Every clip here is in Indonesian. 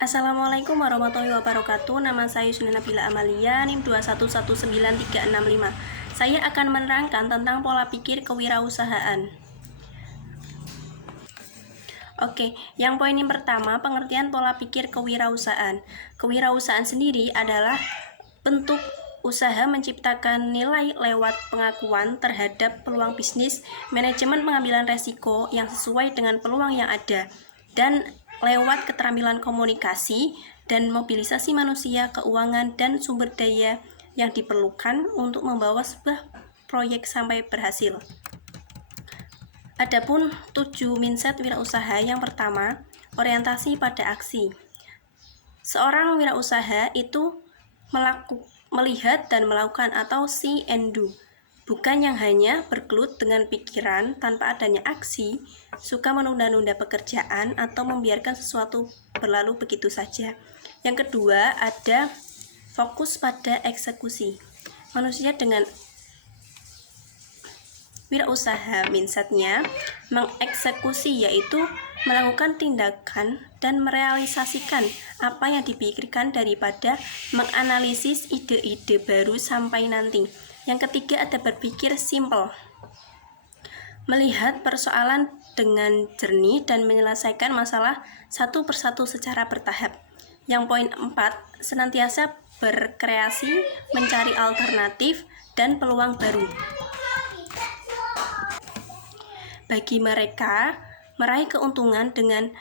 Assalamualaikum warahmatullahi wabarakatuh. Nama saya Yusna Nabila Amalia, NIM 2119365. Saya akan menerangkan tentang pola pikir kewirausahaan. Oke, yang poin yang pertama, pengertian pola pikir kewirausahaan. Kewirausahaan sendiri adalah bentuk usaha menciptakan nilai lewat pengakuan terhadap peluang bisnis, manajemen pengambilan resiko yang sesuai dengan peluang yang ada, dan lewat keterampilan komunikasi dan mobilisasi manusia, keuangan, dan sumber daya yang diperlukan untuk membawa sebuah proyek sampai berhasil. Adapun 7 mindset wirausaha. Yang pertama, orientasi pada aksi. Seorang wirausaha itu melihat dan melakukan atau see and do, bukan yang hanya bergelut dengan pikiran tanpa adanya aksi, suka menunda-nunda pekerjaan atau membiarkan sesuatu berlalu begitu saja. Yang kedua, ada fokus pada eksekusi. Manusia dengan wirausaha mindsetnya mengeksekusi, yaitu melakukan tindakan dan merealisasikan apa yang dipikirkan daripada menganalisis ide-ide baru sampai nanti. Yang ketiga, ada berpikir simple, melihat persoalan dengan jernih dan menyelesaikan masalah satu persatu secara bertahap. Yang poin 4, senantiasa berkreasi, mencari alternatif dan peluang baru. Bagi mereka, meraih keuntungan dengan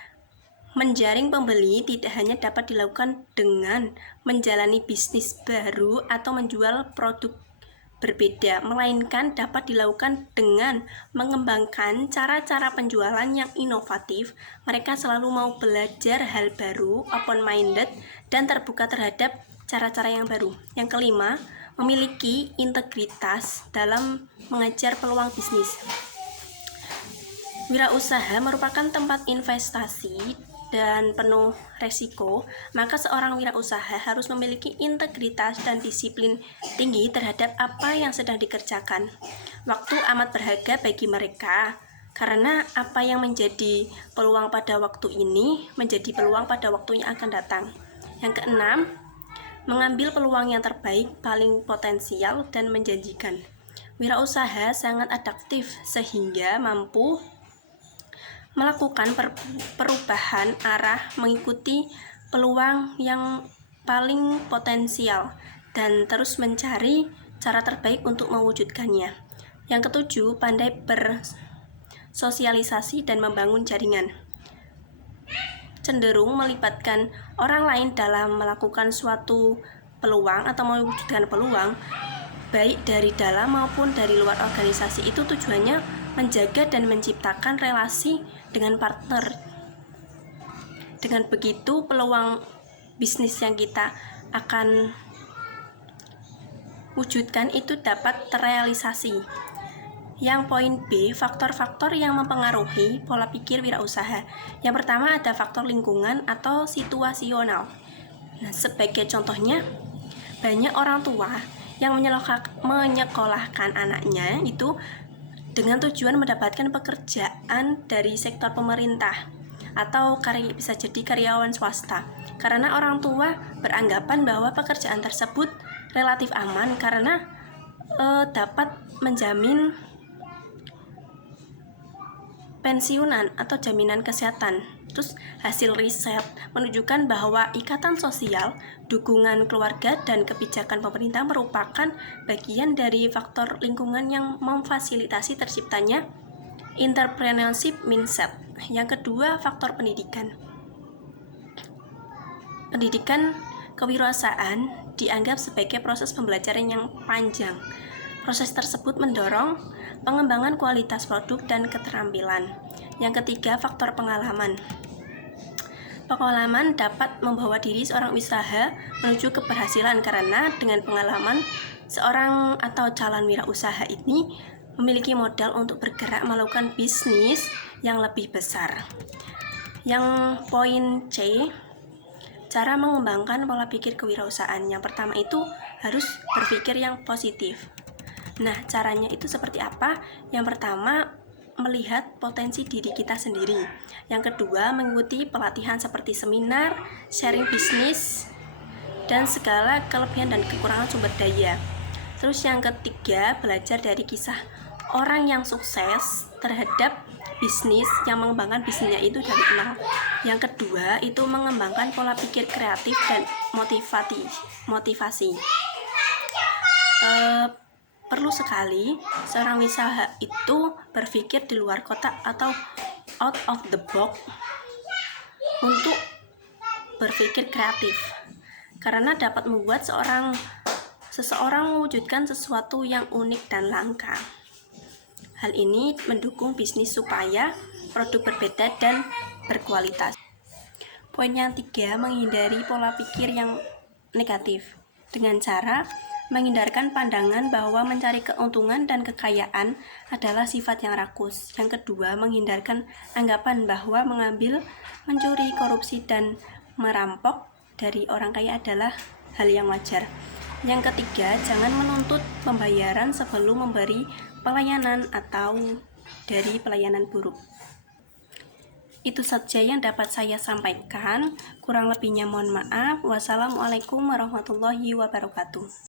menjaring pembeli tidak hanya dapat dilakukan dengan menjalani bisnis baru atau menjual produk berbeda, melainkan dapat dilakukan dengan mengembangkan cara-cara penjualan yang inovatif. Mereka selalu mau belajar hal baru, open-minded, dan terbuka terhadap cara-cara yang baru. Yang kelima, memiliki integritas dalam mengejar peluang bisnis. Wirausaha merupakan tempat investasi dan penuh resiko, maka seorang wirausaha harus memiliki integritas dan disiplin tinggi terhadap apa yang sedang dikerjakan. Waktu amat berharga bagi mereka, karena apa yang menjadi peluang pada waktu ini menjadi peluang pada waktu yang akan datang. Yang keenam, mengambil peluang yang terbaik, paling potensial dan menjanjikan. Wirausaha sangat adaptif sehingga mampu melakukan perubahan arah mengikuti peluang yang paling potensial dan terus mencari cara terbaik untuk mewujudkannya. Yang ketujuh, pandai bersosialisasi dan membangun jaringan. Cenderung melibatkan orang lain dalam melakukan suatu peluang atau mewujudkan peluang, baik dari dalam maupun dari luar organisasi. Itu tujuannya menjaga dan menciptakan relasi dengan partner. Dengan begitu, peluang bisnis yang kita akan wujudkan itu dapat terrealisasi. Yang poin B, faktor-faktor yang mempengaruhi pola pikir wirausaha. Yang pertama, ada faktor lingkungan atau situasional. Nah, sebagai contohnya, banyak orang tua yang menyekolahkan anaknya itu dengan tujuan mendapatkan pekerjaan dari sektor pemerintah atau bisa jadi karyawan swasta, karena orang tua beranggapan bahwa pekerjaan tersebut relatif aman karena dapat menjamin pensiunan atau jaminan kesehatan. Terus hasil riset menunjukkan bahwa ikatan sosial, dukungan keluarga, dan kebijakan pemerintah merupakan bagian dari faktor lingkungan yang memfasilitasi terciptanya entrepreneurship mindset. Yang kedua, faktor pendidikan. Pendidikan kewirausahaan dianggap sebagai proses pembelajaran yang panjang. Proses tersebut mendorong pengembangan kualitas produk dan keterampilan. Yang ketiga, faktor pengalaman. Pengalaman dapat membawa diri seorang usaha menuju keberhasilan karena dengan pengalaman seorang atau calon wirausaha ini memiliki modal untuk bergerak melakukan bisnis yang lebih besar. Yang poin C, cara mengembangkan pola pikir kewirausahaan. Yang pertama itu harus berpikir yang positif. Nah, caranya itu seperti apa? Yang pertama, melihat potensi diri kita sendiri. Yang kedua, mengikuti pelatihan seperti seminar, sharing bisnis, dan segala kelebihan dan kekurangan sumber daya. Terus yang ketiga, belajar dari kisah orang yang sukses terhadap bisnis, yang mengembangkan bisnisnya itu dari nol. Yang kedua, itu mengembangkan pola pikir kreatif dan motivasi. Perlu sekali seorang usaha itu berpikir di luar kotak atau out of the box untuk berpikir kreatif, karena dapat membuat seseorang mewujudkan sesuatu yang unik dan langka. Hal ini mendukung bisnis supaya produk berbeda dan berkualitas. Poin yang 3, menghindari pola pikir yang negatif dengan cara menghindarkan pandangan bahwa mencari keuntungan dan kekayaan adalah sifat yang rakus. Yang kedua, menghindarkan anggapan bahwa mengambil, mencuri, korupsi, dan merampok dari orang kaya adalah hal yang wajar. Yang ketiga, jangan menuntut pembayaran sebelum memberi pelayanan atau dari pelayanan buruk. Itu saja yang dapat saya sampaikan. Kurang lebihnya mohon maaf. Wassalamualaikum warahmatullahi wabarakatuh.